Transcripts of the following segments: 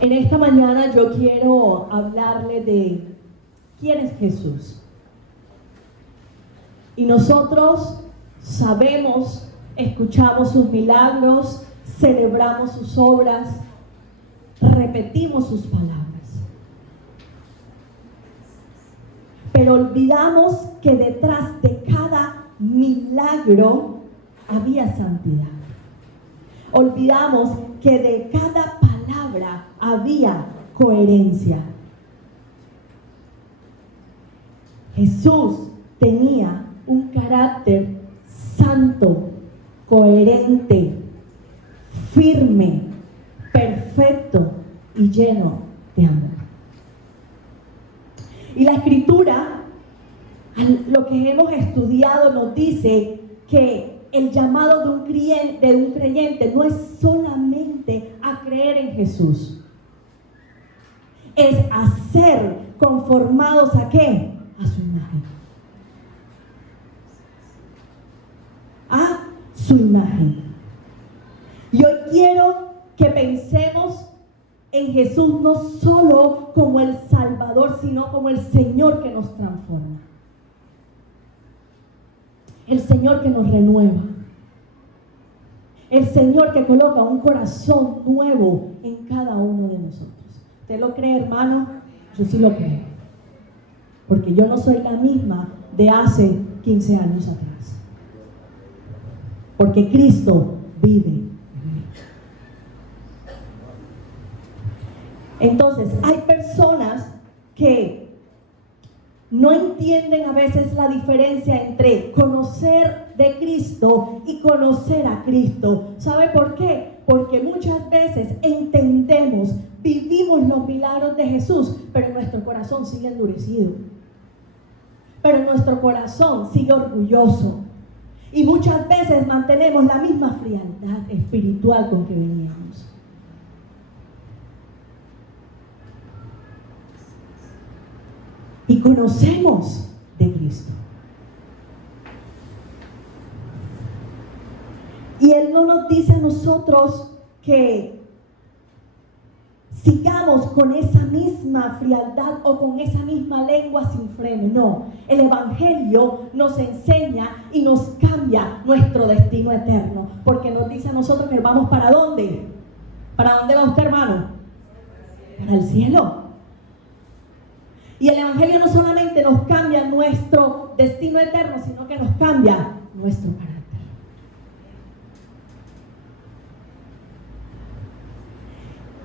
En esta mañana yo quiero hablarle de quién es Jesús. Y nosotros sabemos, escuchamos sus milagros, celebramos sus obras, repetimos sus palabras. Pero olvidamos que detrás de cada milagro había santidad. Olvidamos que de cada palabra había coherencia. Jesús tenía un carácter santo, coherente, firme, perfecto y lleno de amor. Y la Escritura, lo que hemos estudiado, nos dice que el llamado de un creyente no es solamente a creer en Jesús, es a ser conformados ¿a qué? A su imagen. A su imagen. Y hoy quiero que pensemos en Jesús no solo como el Salvador, sino como el Señor que nos transforma. El Señor que nos renueva. El Señor que coloca un corazón nuevo en cada uno de nosotros. ¿Usted lo cree, hermano? Yo sí lo creo. Porque yo no soy la misma de hace 15 años atrás. Porque Cristo vive en mí. Entonces, hay personas que no entienden a veces la diferencia entre conocer de Cristo y conocer a Cristo. ¿Sabe por qué? Porque muchas veces entendemos, vivimos los milagros de Jesús, pero nuestro corazón sigue endurecido. Pero nuestro corazón sigue orgulloso. Y muchas veces mantenemos la misma frialdad espiritual con que veníamos. Y conocemos de Cristo. Y Él no nos dice a nosotros que sigamos con esa misma frialdad o con esa misma lengua sin freno. No, el Evangelio nos enseña y nos cambia nuestro destino eterno. Porque nos dice a nosotros que vamos ¿para dónde? ¿Para dónde va usted, hermano? Para el cielo. Y el Evangelio no solamente nos cambia nuestro destino eterno, sino que nos cambia nuestro carácter.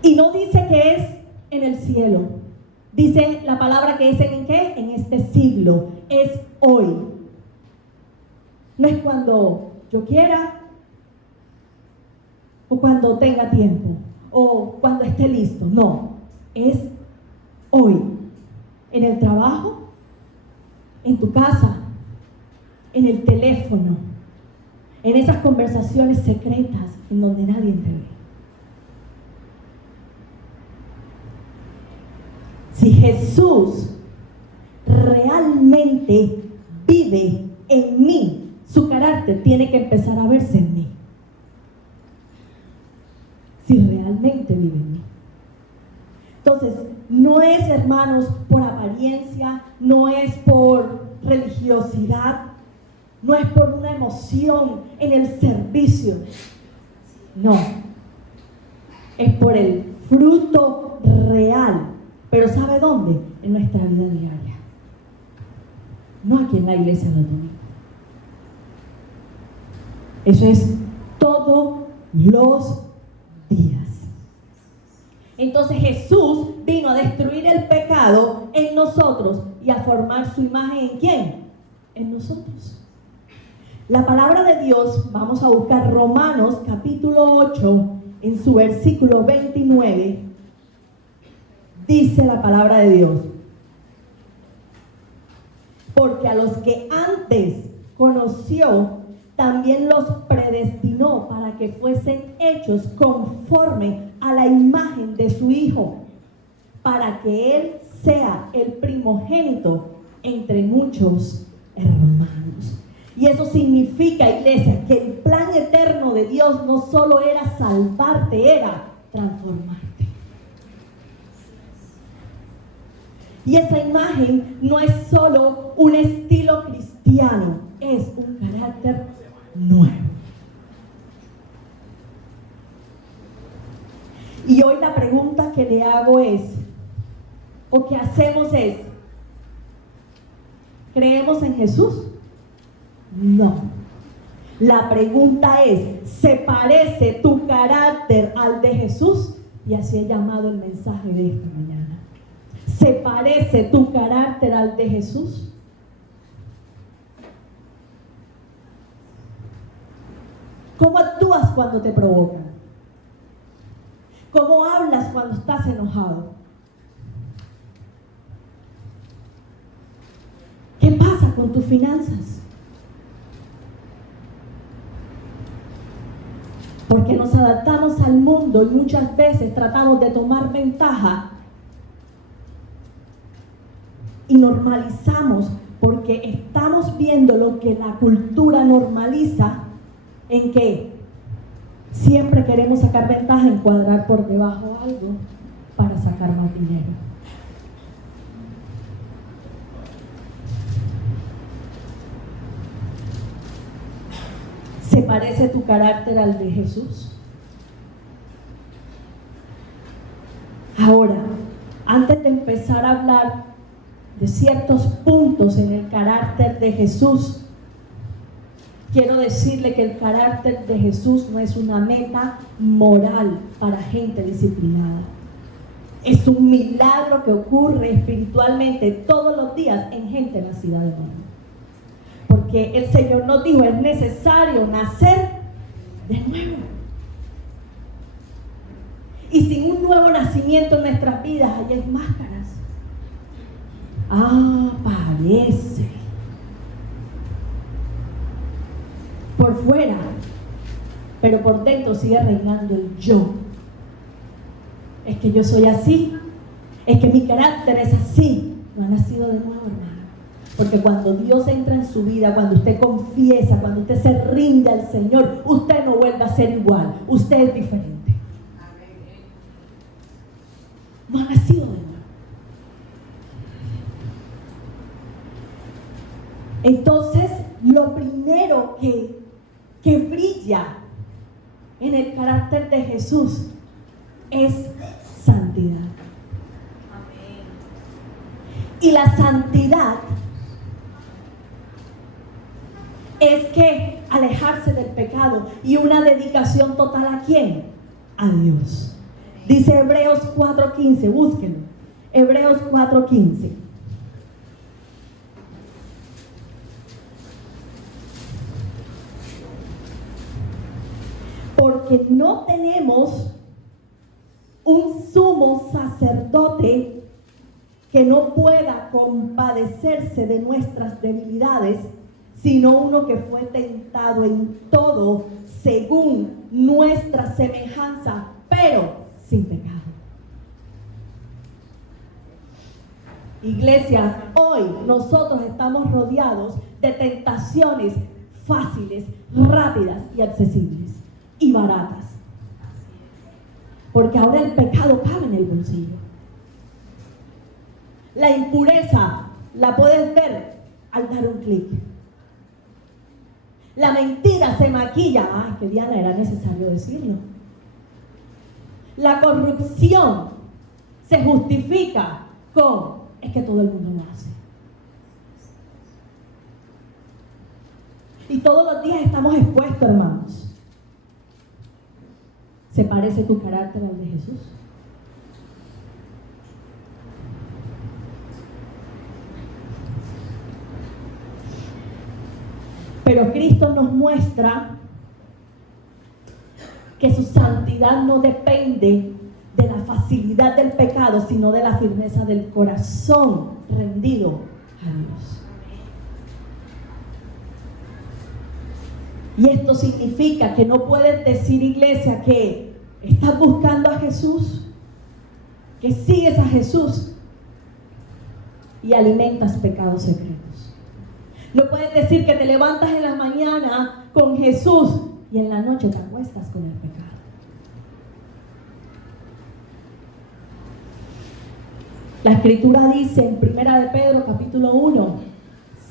Y no dice que es en el cielo. Dice la palabra que es en ¿qué? En este siglo. Es hoy. No es cuando yo quiera, o cuando tenga tiempo, o cuando esté listo. No, es hoy. En el trabajo, en tu casa, en el teléfono, en esas conversaciones secretas en donde nadie te ve. Si Jesús realmente vive en mí, su carácter tiene que empezar a verse en mí. Si realmente vive en mí. Entonces, no es, hermanos, por apariencia, no es por religiosidad, no es por una emoción en el servicio. No, es por el fruto real. Pero ¿sabe dónde? En nuestra vida diaria. No aquí en la iglesia del domingo. Eso es todos los días. Entonces Jesús vino a destruir el pecado en nosotros y a formar su imagen ¿en quién? En nosotros. La palabra de Dios, vamos a buscar Romanos capítulo 8, en su versículo 29, dice la palabra de Dios: porque a los que antes conoció, también los predestinó para que fuesen hechos conforme a la imagen de su Hijo, para que Él sea el primogénito entre muchos hermanos. Y eso significa, iglesia, que el plan eterno de Dios no solo era salvarte, era transformarte. Y esa imagen no es solo un estilo cristiano, es un carácter nuevo. Y hoy la pregunta que le hago es, o que hacemos es, ¿creemos en Jesús? No. La pregunta es, ¿se parece tu carácter al de Jesús? Y así he llamado el mensaje de esta mañana. ¿Se parece tu carácter al de Jesús? ¿Cómo actúas cuando te provocan? ¿Cómo hablas cuando estás enojado? ¿Qué pasa con tus finanzas? Porque nos adaptamos al mundo y muchas veces tratamos de tomar ventaja y normalizamos porque estamos viendo lo que la cultura normaliza, en que siempre queremos sacar ventaja en cuadrar por debajo algo para sacar más dinero. ¿Se parece tu carácter al de Jesús? Ahora, antes de empezar a hablar de ciertos puntos en el carácter de Jesús, quiero decirle que el carácter de Jesús no es una meta moral para gente disciplinada. Es un milagro que ocurre espiritualmente todos los días en gente nacida de nuevo. Porque el Señor nos dijo, es necesario nacer de nuevo. Y sin un nuevo nacimiento en nuestras vidas hay máscaras. Parece. Por fuera, pero por dentro sigue reinando el yo. Es que yo soy así, es que mi carácter es así. No ha nacido de nuevo, hermano. Porque cuando Dios entra en su vida, cuando usted confiesa, cuando usted se rinde al Señor, usted no vuelve a ser igual, usted es diferente. No ha nacido de nuevo. Entonces, lo primero que brilla en el carácter de Jesús es santidad. Amén. Y la santidad es que alejarse del pecado y una dedicación total ¿a quién? A Dios. Dice Hebreos 4:15, búsquenlo. Hebreos 4:15. Porque no tenemos un sumo sacerdote que no pueda compadecerse de nuestras debilidades, sino uno que fue tentado en todo según nuestra semejanza, pero sin pecado. Iglesia, hoy nosotros estamos rodeados de tentaciones fáciles, rápidas y accesibles y baratas. Porque ahora el pecado cabe en el bolsillo. La impureza la puedes ver al dar un clic. La mentira se maquilla. Que Diana, era necesario decirlo. La corrupción se justifica con, es que todo el mundo lo hace. Y todos los días estamos expuestos, hermanos. ¿Se parece tu carácter al de Jesús? Pero Cristo nos muestra que su santidad no depende de la facilidad del pecado, sino de la firmeza del corazón rendido a Dios. Y esto significa que no puedes decir, iglesia, que estás buscando a Jesús, que sigues a Jesús y alimentas pecados secretos. No puedes decir que te levantas en la mañana con Jesús y en la noche te acuestas con el pecado. La escritura dice en 1 de Pedro capítulo 1,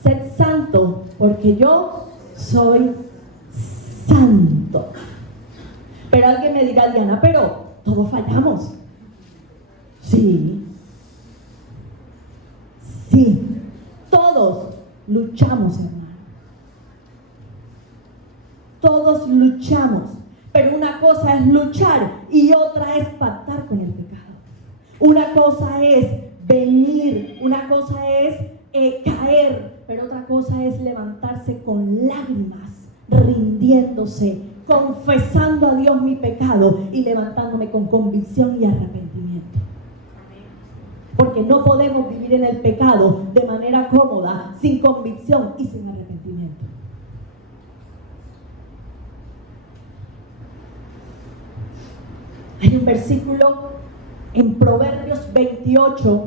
sed santo, porque yo soy santo. Pero alguien me dirá, Diana, pero todos fallamos. Sí, todos luchamos, hermano. Todos luchamos. Pero una cosa es luchar y otra es pactar con el pecado. Una cosa es venir, una cosa es caer, pero otra cosa es levantarse con lágrimas, rindiéndose, confesando a Dios mi pecado y levantándome con convicción y arrepentimiento. Porque no podemos vivir en el pecado de manera cómoda, sin convicción y sin arrepentimiento. Hay un versículo en Proverbios 28,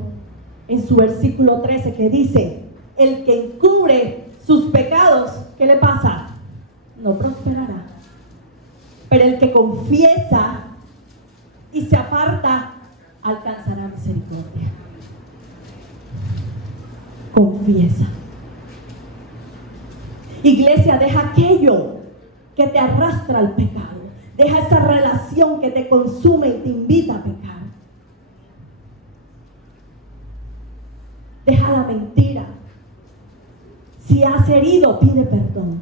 en su versículo 13, que dice: el que encubre sus pecados, ¿qué le pasa? No prosperará. Pero el que confiesa y se aparta, alcanzará misericordia. Confiesa. Iglesia, deja aquello que te arrastra al pecado. Deja esa relación que te consume y te invita a pecar. Deja la mentira. Si has herido, pide perdón.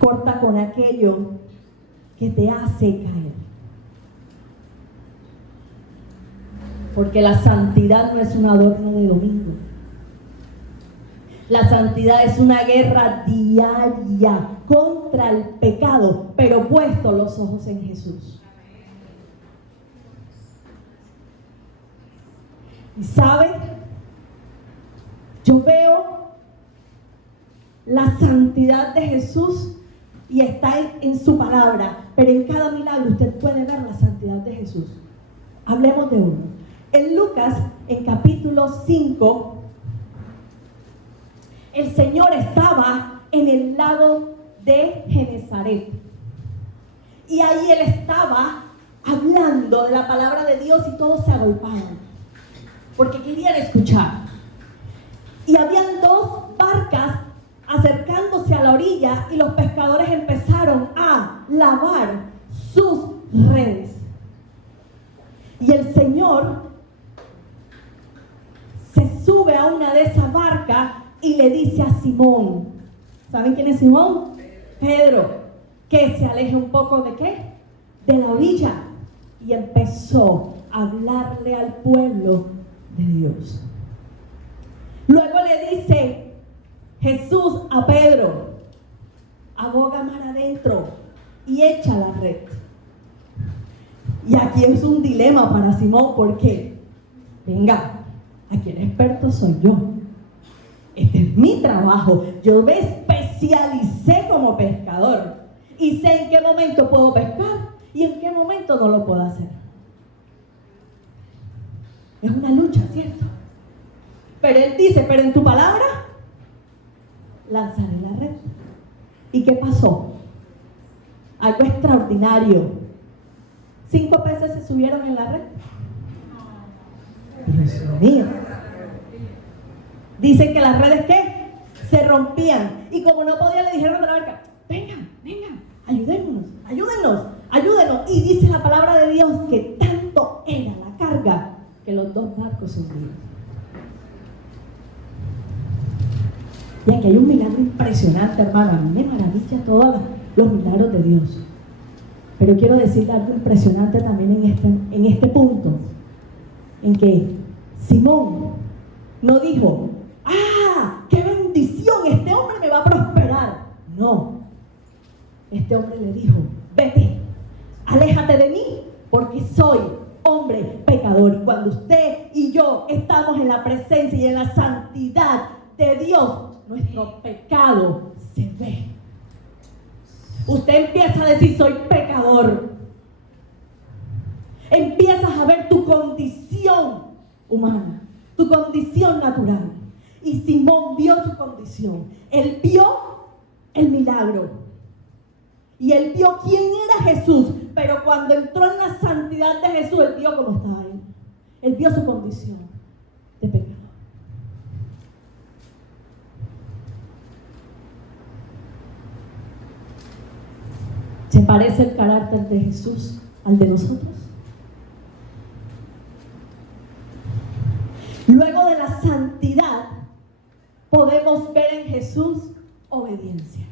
Corta con aquello que te hace caer. Porque la santidad no es un adorno de domingo. La santidad es una guerra diaria contra el pecado, pero puesto los ojos en Jesús. Y ¿sabe? Yo veo la santidad de Jesús y está en su palabra, pero en cada milagro usted puede ver la santidad de Jesús. Hablemos de uno. En Lucas, en capítulo 5, el Señor estaba en el lago de Genesaret. Y ahí Él estaba hablando de la palabra de Dios y todos se agolpaban, porque querían escuchar. Y habían dos barcas acercándose a la orilla y los pescadores empezaron a lavar sus redes. Y el Señor se sube a una de esas barcas y le dice a Simón, ¿saben quién es Simón? Pedro, que se aleje un poco ¿de qué? De la orilla. Y empezó a hablarle al pueblo de Dios. Luego le dice Jesús a Pedro, aboga mar adentro y echa la red. Y aquí es un dilema para Simón, porque venga, aquí el experto soy yo. Este es mi trabajo. Yo me especialicé como pescador y sé en qué momento puedo pescar y en qué momento no lo puedo hacer. Es una lucha, ¿cierto? Pero él dice, pero en tu palabra lanzaré la red. ¿Y qué pasó? Algo extraordinario. 5 peces se subieron en la red. Dios mío. Dicen que las redes, ¿qué? Se rompían. Y como no podían, le dijeron a la barca, vengan, ayúdenos. Y dice la palabra de Dios que tanto era la carga que los 2 barcos se hundieron. Y aquí hay un milagro impresionante, hermano. A mí me maravilla todos los milagros de Dios. Pero quiero decirle algo impresionante también en este punto, en que Simón no dijo, ¡ah, qué bendición! Este hombre me va a prosperar. No, este hombre le dijo, vete, aléjate de mí, porque soy hombre pecador. Y cuando usted y yo estamos en la presencia y en la santidad de Dios, nuestro pecado se ve. Usted empieza a decir, soy pecador. Empiezas a ver tu condición humana, tu condición natural. Y Simón vio su condición. Él vio el milagro. Y él vio quién era Jesús, pero cuando entró en la santidad de Jesús, él vio cómo estaba él. Él vio su condición de pecado. ¿Se parece el carácter de Jesús al de nosotros? Luego de la santidad, podemos ver en Jesús obediencia.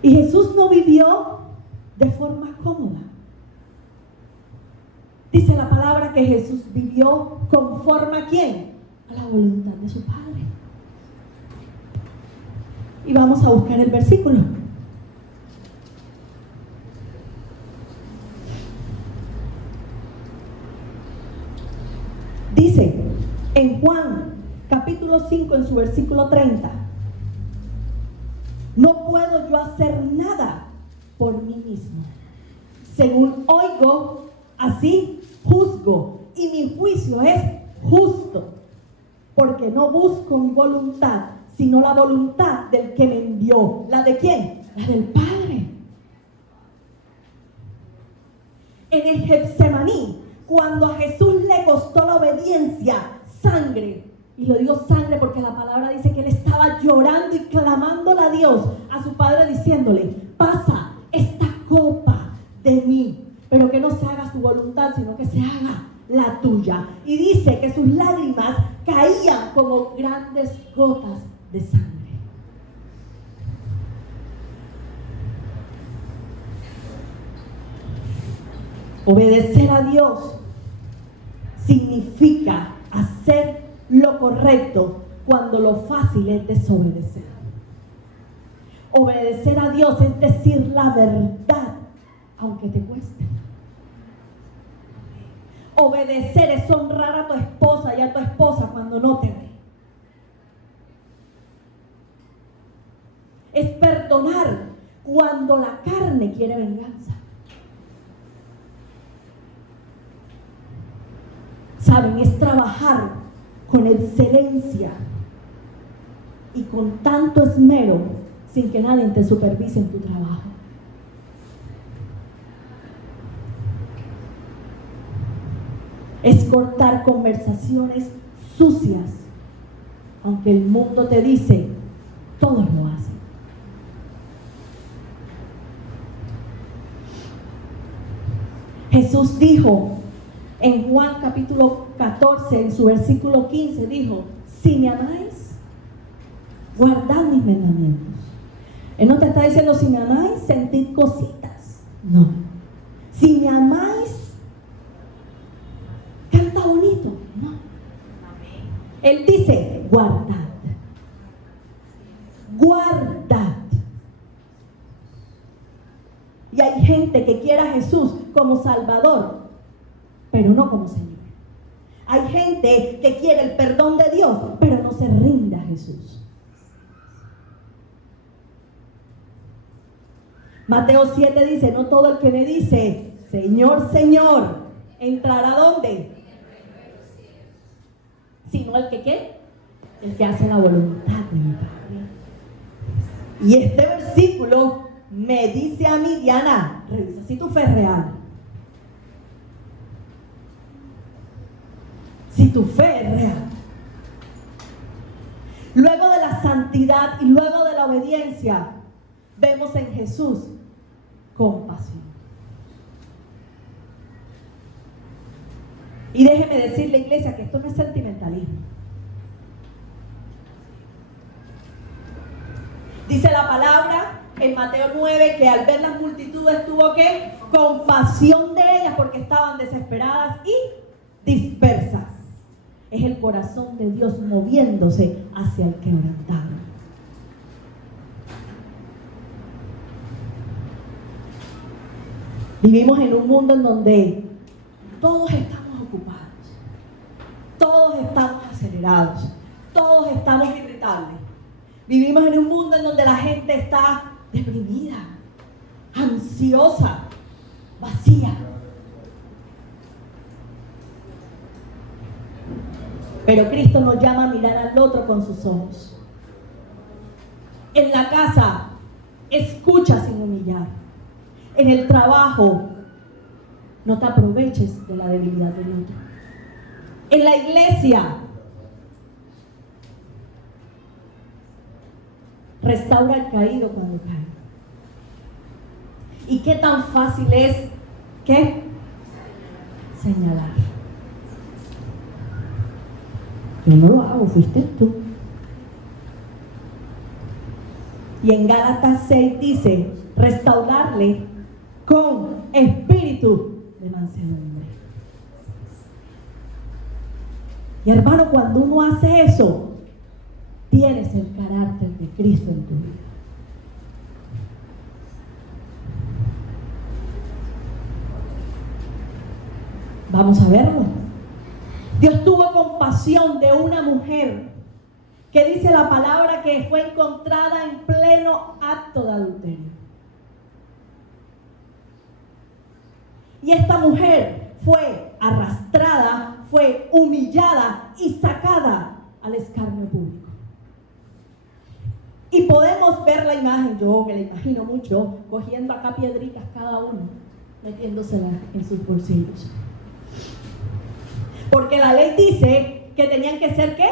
Y Jesús no vivió de forma cómoda. Dice la palabra que Jesús vivió conforme a ¿quién? A la voluntad de su Padre. Y vamos a buscar el versículo. Dice en Juan capítulo 5 en su versículo 30: no puedo yo hacer nada por mí mismo. Según oigo, así juzgo, y mi juicio es justo, porque no busco mi voluntad, sino la voluntad del que me envió. ¿La de quién? La del Padre. En el Getsemaní, cuando a Jesús le costó la obediencia, sangre, y lo digo sangre porque la palabra dice que él estaba llorando y clamándole a Dios, a su Padre, diciéndole: pasa esta copa de mí, pero que no se haga su voluntad, sino que se haga la tuya. Y dice que sus lágrimas caían como grandes gotas de sangre. Obedecer a Dios significa hacer lo correcto cuando lo fácil es desobedecer. Obedecer a Dios es decir la verdad, aunque te cueste. Obedecer es honrar a tu esposa y a tu esposa cuando no te ve. Es perdonar cuando la carne quiere venganza. Saben, es trabajar con excelencia y con tanto esmero sin que nadie te supervise en tu trabajo. Es cortar conversaciones sucias, aunque el mundo te dice, todos lo hacen. Jesús dijo en Juan capítulo 14, en su versículo 15, dijo: si me amáis, guardad mis mandamientos. Él no te está diciendo: si me amáis, sentid cositas. No. Si me amáis, canta bonito. No. Él dice: guardad. Guardad. Y hay gente que quiere a Jesús como Salvador, pero no como Señor. Hay gente que quiere el perdón de Dios, pero no se rinde a Jesús. Mateo 7 dice: no todo el que me dice Señor, Señor, entrará ¿dónde? Sino el que ¿qué? El que hace la voluntad de mi Padre. Y este versículo me dice a mí: Diana, revisa si tu fe es real. Si tu fe es real. Luego de la santidad y luego de la obediencia, vemos en Jesús compasión. Y déjeme decirle, iglesia, que esto no es sentimentalismo. Dice la palabra en Mateo 9 que al ver las multitudes tuvo ¿qué? Compasión de ellas porque estaban desesperadas y dispersas. Es el corazón de Dios moviéndose hacia el quebrantado. Vivimos en un mundo en donde todos estamos ocupados, todos estamos acelerados, todos estamos irritables. Vivimos en un mundo en donde la gente está deprimida, ansiosa, vacía. Pero Cristo nos llama a mirar al otro con sus ojos. En la casa, escucha sin humillar. En el trabajo, no te aproveches de la debilidad del otro. En la iglesia, restaura al caído cuando cae. ¿Y qué tan fácil es qué? Señalar. Yo no lo hago, fuiste tú. Y en Gálatas 6 dice, restaurarle con espíritu de mansedumbre. Y hermano, cuando uno hace eso, tienes el carácter de Cristo en tu vida. Vamos a verlo. Dios tuvo compasión de una mujer que dice la palabra que fue encontrada en pleno acto de adulterio. Y esta mujer fue arrastrada, fue humillada y sacada al escarnio público. Y podemos ver la imagen, yo me la imagino mucho, cogiendo acá piedritas cada uno, metiéndoselas en sus bolsillos. Porque la ley dice que tenían que ser ¿qué?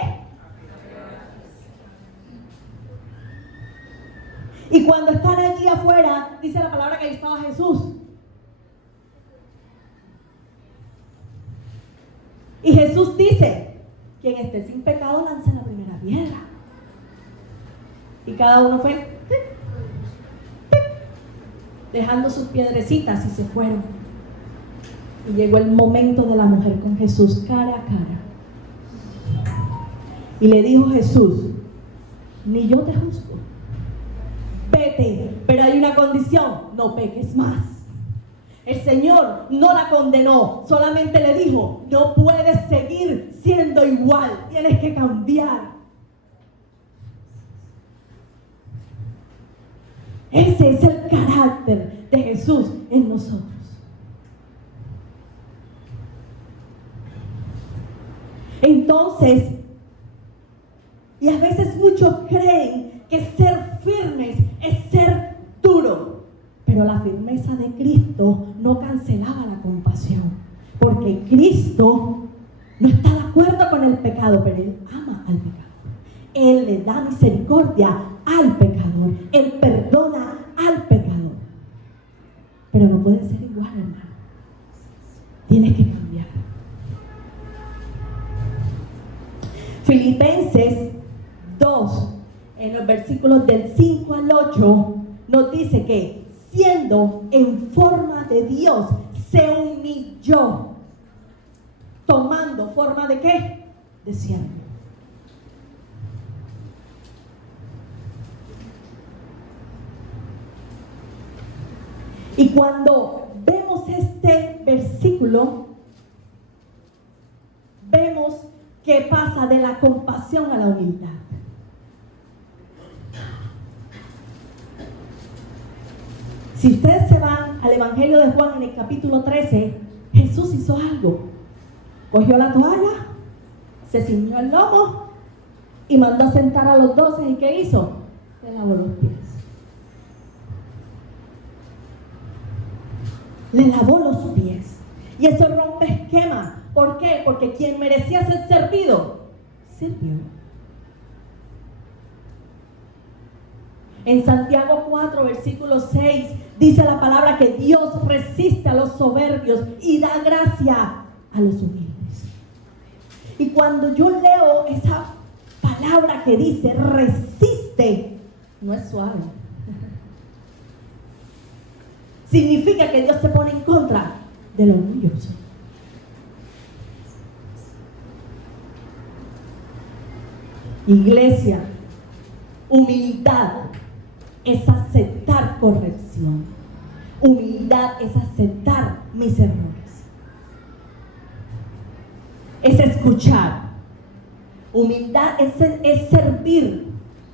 Y cuando están allí afuera, dice la palabra que ahí estaba Jesús. Y Jesús dice, quien esté sin pecado lance la primera piedra. Y cada uno fue dejando sus piedrecitas y se fueron. Y llegó el momento de la mujer con Jesús cara a cara. Y le dijo Jesús, ni yo te juzgo. Vete, pero hay una condición, no peques más. El Señor no la condenó, solamente le dijo, no puedes seguir siendo igual, tienes que cambiar. Ese es el carácter de Jesús en nosotros. Entonces, y a veces muchos creen que ser firmes es ser duro, pero la firmeza de Cristo no cancelaba la compasión, porque Cristo no está de acuerdo con el pecado, pero Él ama al pecador. Él le da misericordia al pecador, Él perdona al pecador, pero no puede ser igual, hermano. Tienes que cambiar. Filipenses 2, en los versículos del 5 al 8, nos dice que siendo en forma de Dios, se humilló, tomando forma de ¿qué? De siervo. Y cuando vemos este versículo, vemos que pasa de la compasión a la humildad. Si ustedes se van al Evangelio de Juan en el capítulo 13, Jesús hizo algo. Cogió la toalla, se ciñó el lomo y mandó a sentar a los 12. ¿Y qué hizo? Se lavó los pies. Le lavó los pies. Y eso rompe esquema. ¿Por qué? Porque quien merecía ser servido, sirvió. En Santiago 4, versículo 6, dice la palabra que Dios resiste a los soberbios y da gracia a los humildes. Y cuando yo leo esa palabra que dice resiste, no es suave. Significa que Dios se pone en contra del orgulloso. Iglesia, humildad es aceptar corrección. Humildad es aceptar mis errores. Es escuchar. Humildad es servir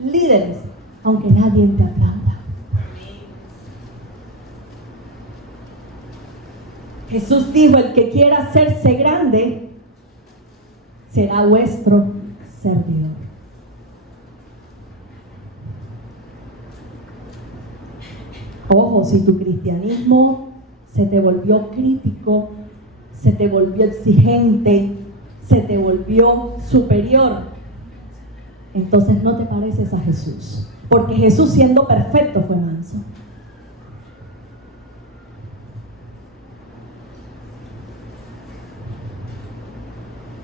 líderes, aunque nadie te aplauda. Jesús dijo, el que quiera hacerse grande, será vuestro servidor. Ojo, si tu cristianismo se te volvió crítico, se te volvió exigente, se te volvió superior, entonces no te pareces a Jesús. Porque Jesús, siendo perfecto, fue manso.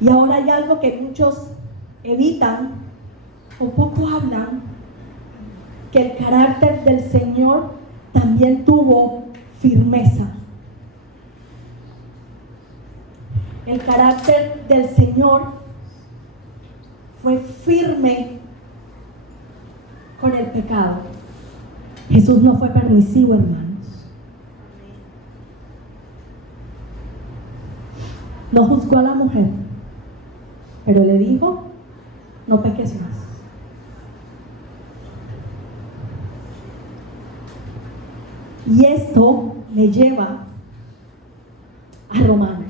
Y ahora hay algo que muchos evitan o poco hablan, que el carácter del Señor también tuvo firmeza. El carácter del Señor fue firme con el pecado. Jesús no fue permisivo, hermanos. No juzgó a la mujer, pero le dijo: no peques más. Y esto me lleva a Romanos.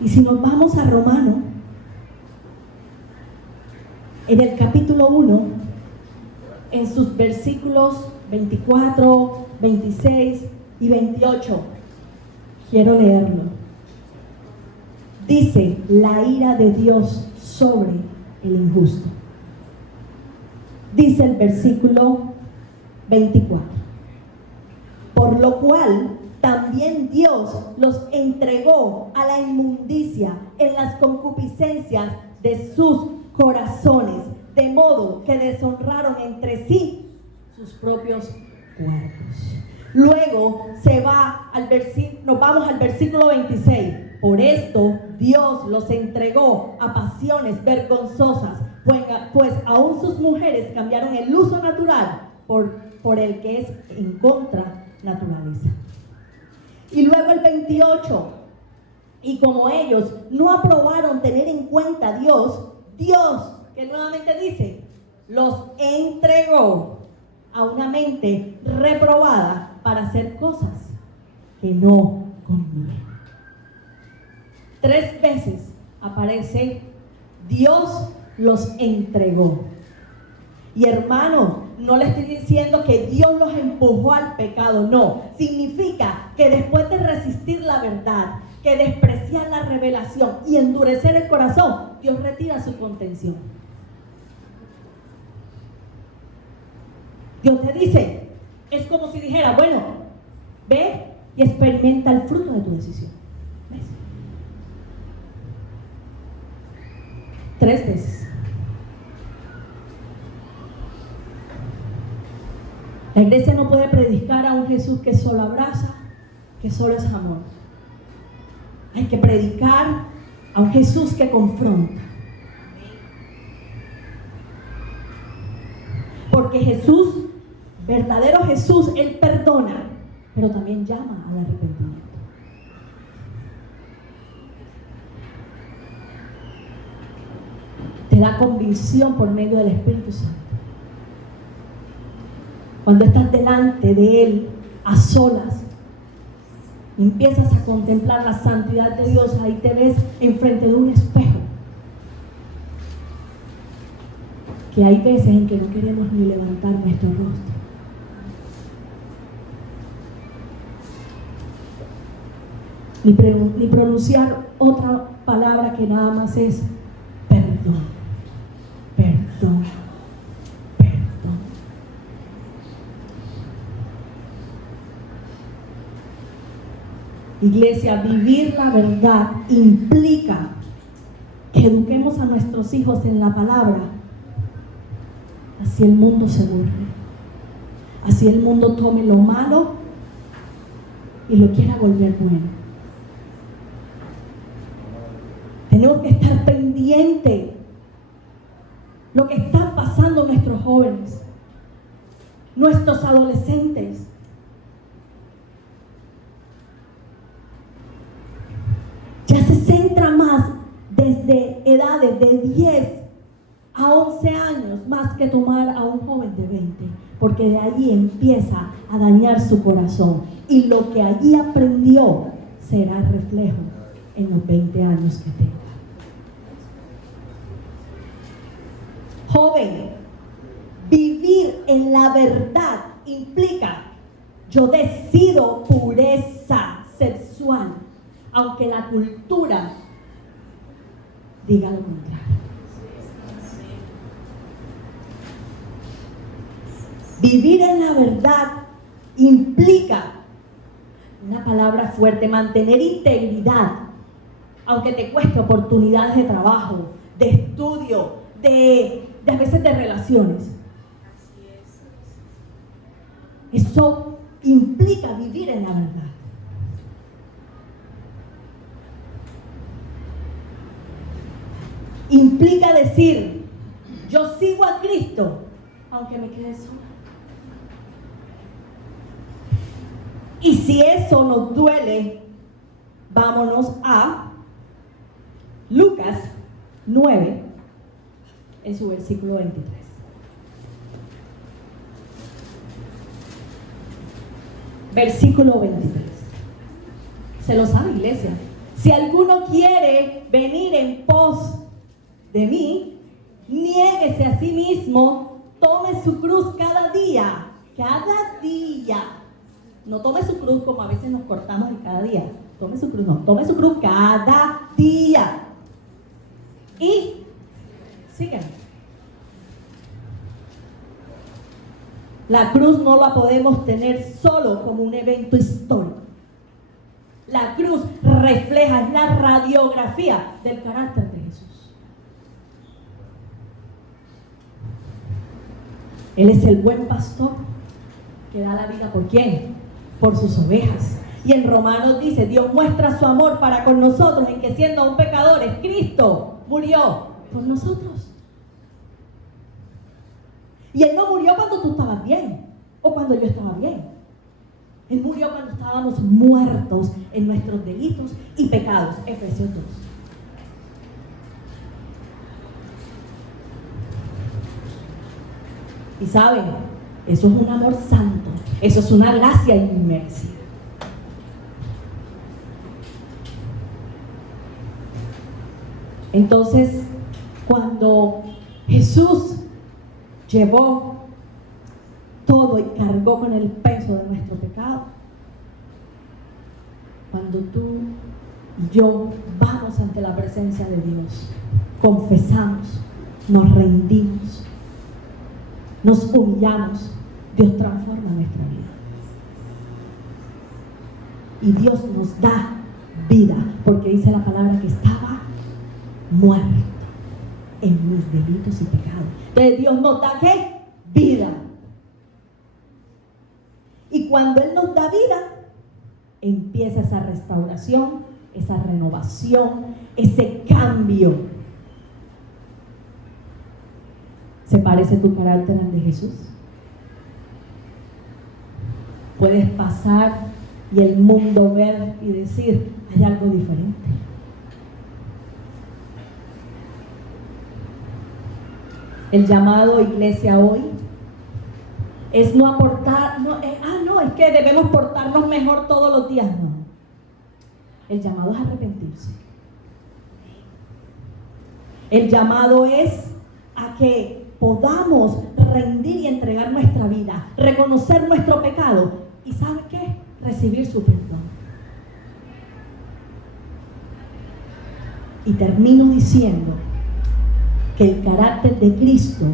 Y si nos vamos a Romanos, en el capítulo 1, en sus versículos 24, 26 y 28, quiero leerlo. Dice: la ira de Dios sobre el injusto. Dice el versículo 24: por lo cual también Dios los entregó a la inmundicia en las concupiscencias de sus corazones, de modo que deshonraron entre sí sus propios cuerpos. Luego nos vamos al versículo 26. Por esto Dios los entregó a pasiones vergonzosas, pues aún sus mujeres cambiaron el uso natural por el que es en contra naturaleza. Y luego el 28, y como ellos no aprobaron tener en cuenta a Dios, que nuevamente dice, los entregó a una mente reprobada para hacer cosas que no convienen. 3 veces aparece: Dios los entregó. Y hermanos, no le estoy diciendo que Dios los empujó al pecado, no. Significa que después de resistir la verdad, que despreciar la revelación y endurecer el corazón, Dios retira su contención. Dios te dice, es como si dijera: bueno, ve y experimenta el fruto de tu decisión. ¿Ves? 3 veces. La iglesia no puede predicar a un Jesús que solo abraza, que solo es amor. Hay que predicar a un Jesús que confronta. Porque Jesús, verdadero Jesús, Él perdona, pero también llama al arrepentimiento. Te da convicción por medio del Espíritu Santo. Cuando estás delante de Él, a solas, y empiezas a contemplar la santidad de Dios, ahí te ves enfrente de un espejo. Que hay veces en que no queremos ni levantar nuestro rostro. Ni pronunciar otra palabra que nada más es perdón, perdón, perdón. Iglesia, vivir la verdad implica que eduquemos a nuestros hijos en la palabra. Así el mundo se burle, así el mundo tome lo malo y lo quiera volver bueno. Tenemos que estar pendientes lo que están pasando nuestros jóvenes, nuestros adolescentes. Ya se centra más desde edades de 10 a 11 años, más que tomar a un joven de 20, porque de allí empieza a dañar su corazón, y lo que allí aprendió será reflejo en los 20 años que tenga. Joven, vivir en la verdad implica, yo decido pureza sexual, aunque la cultura diga lo contrario. Vivir en la verdad implica, una palabra fuerte, mantener integridad, aunque te cueste oportunidades de trabajo, de estudio, a veces de relaciones. Eso implica vivir en la verdad. Implica decir, yo sigo a Cristo, aunque me quede sola. Y si eso nos duele, vámonos a Lucas 9, en su versículo 23. Versículo 23. ¿Se lo sabe, iglesia? Si alguno quiere venir en pos de mí, niéguese a sí mismo, tome su cruz cada día. Cada día. No tome su cruz como a veces nos cortamos en cada día. Tome su cruz, no. Tome su cruz cada día. Y sigan. La cruz no la podemos tener solo como un evento histórico. La cruz refleja, es la radiografía del carácter de Jesús. Él es el buen pastor que da la vida ¿por quién? Por sus ovejas. Y en Romanos dice, Dios muestra su amor para con nosotros en que siendo aún pecadores, Cristo murió por nosotros. Y Él no murió cuando tú estabas bien o cuando yo estaba bien. Él murió cuando estábamos muertos en nuestros delitos y pecados. Efesios 2. Y saben, eso es un amor santo, eso es una gracia inmersiva. Entonces, cuando Jesús llevó todo y cargó con el peso de nuestro pecado, cuando tú y yo vamos ante la presencia de Dios, confesamos, nos rendimos, nos humillamos, Dios transforma nuestra vida. Y Dios nos da vida, porque dice la palabra que estaba muerto en mis delitos y pecados. Entonces Dios nos da ¿qué? Vida. Y cuando Él nos da vida, empieza esa restauración, esa renovación, ese cambio. ¿Se parece tu carácter al de Jesús? Puedes pasar y el mundo ver y decir, hay algo diferente. El llamado iglesia hoy es no aportar, es que debemos portarnos mejor todos los días. No. El llamado es arrepentirse. El llamado es a que podamos rendir y entregar nuestra vida, reconocer nuestro pecado y ¿sabe qué? Recibir su perdón. Y termino diciendo que el carácter de Cristo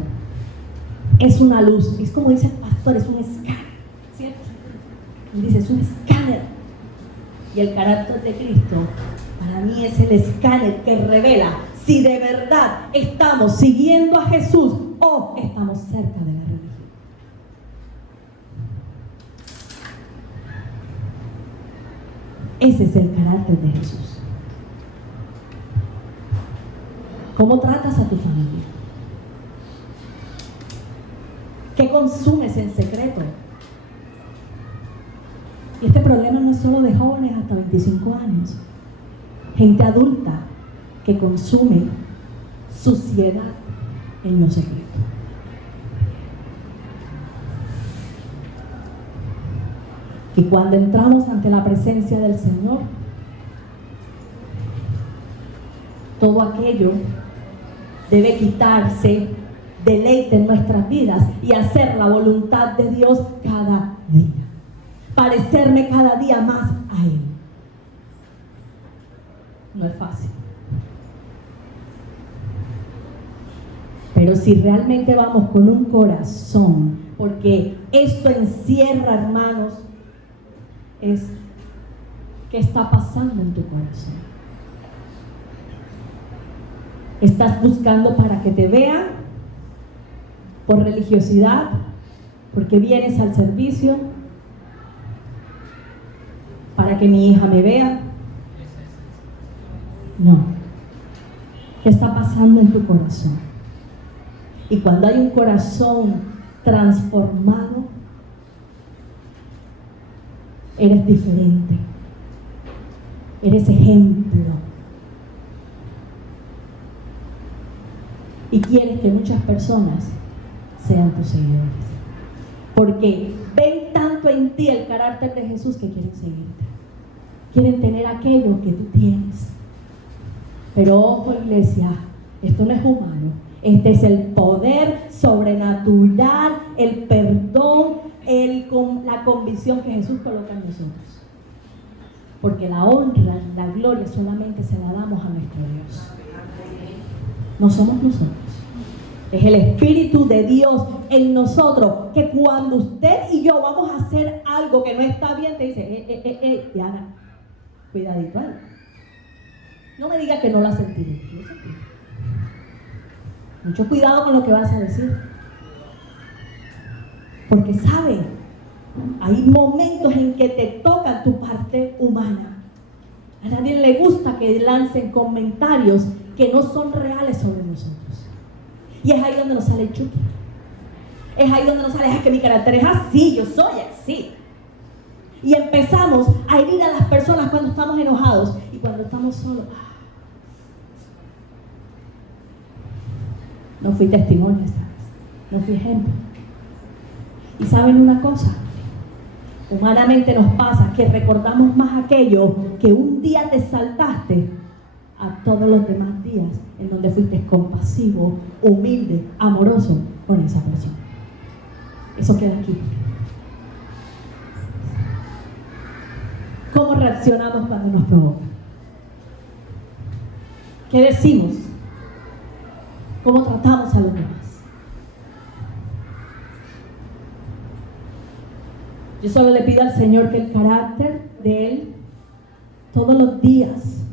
es una luz, es como dice el pastor, es un escáner, ¿cierto? Él dice, es un escáner. Y el carácter de Cristo para mí es el escáner que revela si de verdad estamos siguiendo a Jesús o estamos cerca de la religión. Ese es el carácter de Jesús. ¿Cómo tratas a tu familia? ¿Qué consumes en secreto? Y este problema no es solo de jóvenes hasta 25 años. Gente adulta que consume suciedad en lo secreto. Y cuando entramos ante la presencia del Señor, todo aquello debe quitarse deleite en nuestras vidas y hacer la voluntad de Dios cada día. Parecerme cada día más a Él. No es fácil. Pero si realmente vamos con un corazón, porque esto encierra, hermanos, es ¿qué está pasando en tu corazón? ¿Estás buscando para que te vean? ¿Por religiosidad? ¿Porque vienes al servicio? ¿Para que mi hija me vea? No. ¿Qué está pasando en tu corazón? Y cuando hay un corazón transformado, eres diferente. Eres ejemplo. Y quieres que muchas personas sean tus seguidores. Porque ven tanto en ti el carácter de Jesús que quieren seguirte. Quieren tener aquello que tú tienes. Pero ojo, iglesia, esto no es humano. Este es el poder sobrenatural, el perdón, la convicción que Jesús coloca en nosotros. Porque la honra, la gloria solamente se la damos a nuestro Dios. No somos nosotros. Es el Espíritu de Dios en nosotros, que cuando usted y yo vamos a hacer algo que no está bien, te dice, Diana, cuidadito ahí. No me diga que no lo has sentido. Yo sentí. Mucho cuidado con lo que vas a decir. Porque sabe, hay momentos en que te toca tu parte humana. A nadie le gusta que lancen comentarios que no son reales sobre nosotros. Y es ahí donde nos sale el chuki. Es ahí donde nos sale, es que mi carácter es así, yo soy así. Y empezamos a herir a las personas cuando estamos enojados y cuando estamos solos. No fui testimonio esta vez, no fui ejemplo. Y saben una cosa, humanamente nos pasa que recordamos más aquello que un día te saltaste a todos los demás días en donde fuiste compasivo, humilde, amoroso con esa persona. Eso queda aquí. ¿Cómo reaccionamos cuando nos provocan? ¿Qué decimos? ¿Cómo tratamos a los demás? Yo solo le pido al Señor que el carácter de Él todos los días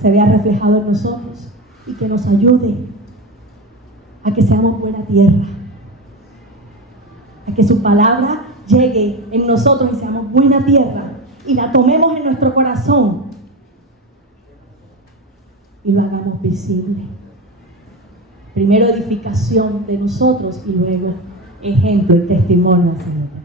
se vea reflejado en nosotros y que nos ayude a que seamos buena tierra, a que su palabra llegue en nosotros y seamos buena tierra y la tomemos en nuestro corazón y lo hagamos visible. Primero edificación de nosotros y luego ejemplo y testimonio hacia Dios.